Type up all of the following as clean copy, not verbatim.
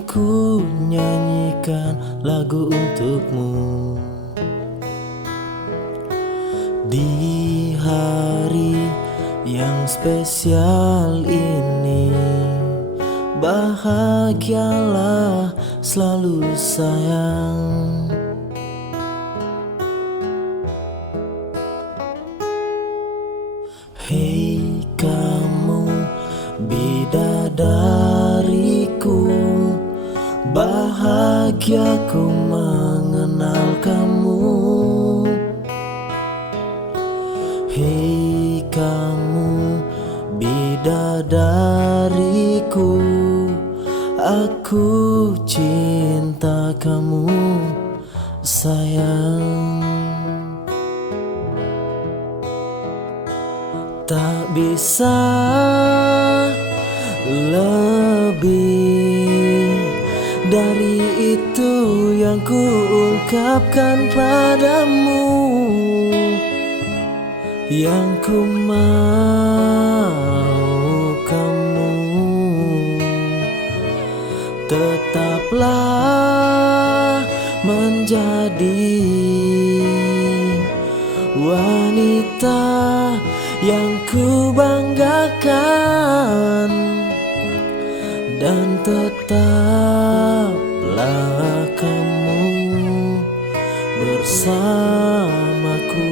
yang ku nyanyikan lagu untukmu. Di hari yang spesial ini, bahagialah selalu sayang. Hei kamu bidadariku, bahagia ku mengenal kamu. Hei kamu bidadariku, aku cinta kamu sayang. Tak bisa lebih dari itu yang ku ungkapkan padamu. Yang ku mau kamu tetaplah menjadi wanita yang ku banggakan, dan tetaplah kamu bersamaku.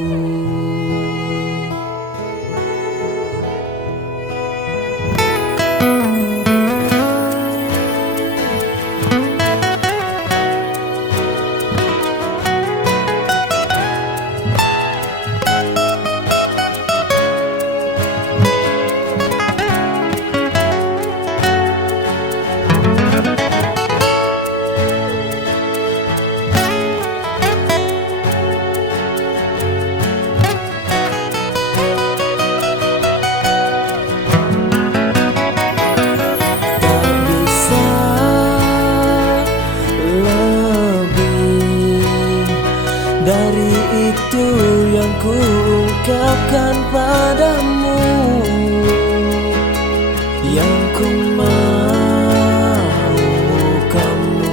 Dari itu yang ku ungkapkan padamu, yang ku mau kamu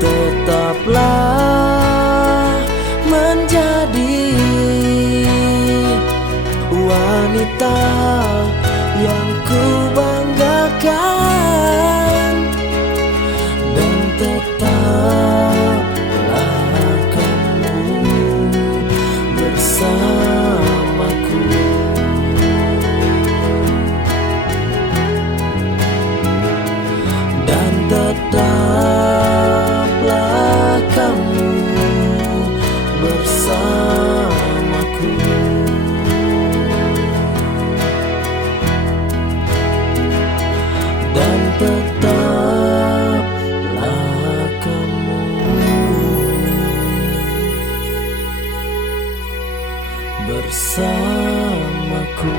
tetaplah menjadi wanita yang ku banggakan, dan tetap tetaplah kamu bersamaku. Dan tetaplah kamu bersamaku.